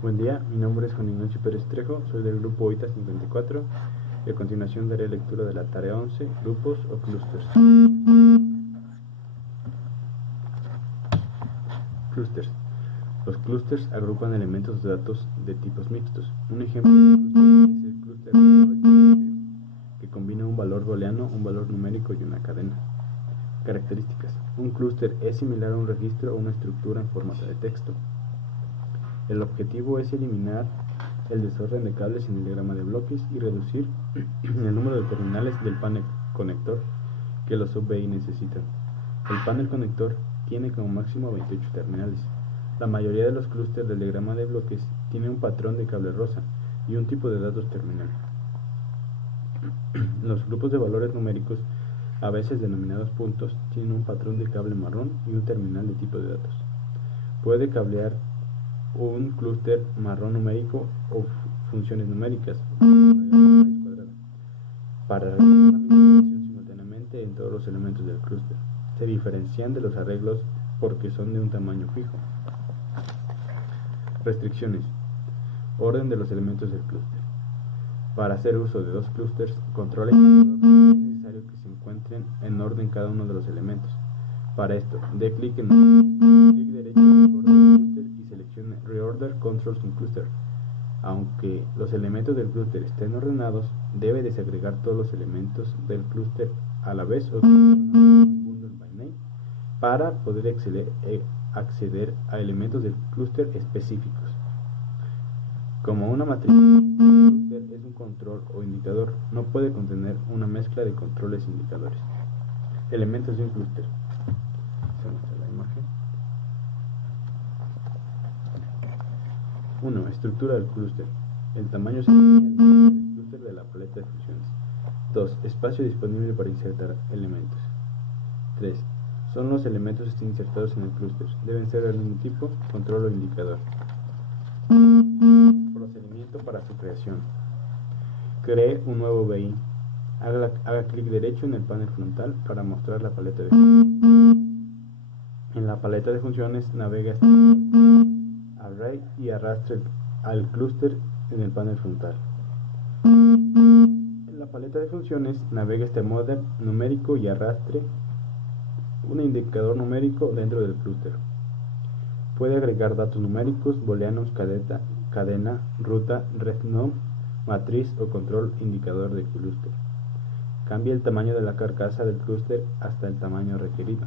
Buen día, mi nombre es Juan Ignacio Pérez Trejo, soy del grupo ITA 54 y a continuación daré lectura de la tarea 11, grupos o clústeres. Clústeres. Los clústeres agrupan elementos de datos de tipos mixtos. Un ejemplo de clúster es el clúster que combina un valor booleano, un valor numérico y una cadena. Características. Un clúster es similar a un registro o una estructura en formato de texto. El objetivo es eliminar el desorden de cables en el diagrama de bloques y reducir el número de terminales del panel conector que los sub-BI necesitan. El panel conector tiene como máximo 28 terminales. La mayoría de los clústeres del diagrama de bloques tiene un patrón de cable rosa y un tipo de datos terminal. Los grupos de valores numéricos, a veces denominados puntos, tienen un patrón de cable marrón y un terminal de tipo de datos. Puede cablear un clúster marrón numérico o funciones numéricas para realizar la misma operación simultáneamente en todos los elementos del clúster. Se diferencian de los arreglos porque son de un tamaño fijo. Restricciones. Orden de los elementos del clúster. Para hacer uso de dos clústeres, control es necesario que se encuentren en orden cada uno de los elementos. Para esto, dé clic derecho en el borde del clúster y seleccione Reorder Controls in Cluster. Aunque los elementos del clúster estén ordenados, debe desagregar todos los elementos del clúster a la vez o bundle by name para poder acceder a elementos del clúster específicos. Como una matriz, un clúster es un control o indicador, no puede contener una mezcla de controles e indicadores. Elementos de un clúster. La imagen. 1. Estructura del clúster. El tamaño del clúster de la paleta de funciones. 2. Espacio disponible para insertar elementos. 3. Son los elementos insertados en el clúster. Deben ser del mismo tipo, control o indicador. Procedimiento para su creación. Cree un nuevo BI. Haga clic derecho en el panel frontal para mostrar la paleta de funciones. En la paleta de funciones navega hasta Array y arrastre al clúster en el panel frontal. En la paleta de funciones navega este model numérico y arrastre un indicador numérico dentro del clúster. Puede agregar datos numéricos, booleanos, cadena, ruta, rednom, matriz o control indicador del clúster. Cambia el tamaño de la carcasa del clúster hasta el tamaño requerido.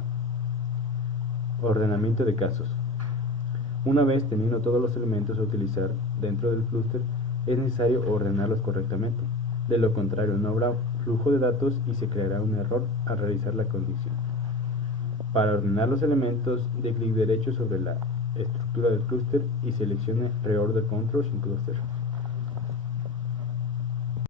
Ordenamiento de casos. Una vez teniendo todos los elementos a utilizar dentro del clúster, es necesario ordenarlos correctamente. De lo contrario, no habrá flujo de datos y se creará un error al realizar la condición. Para ordenar los elementos, dé clic derecho sobre la estructura del clúster y seleccione Reorder Controls in Cluster.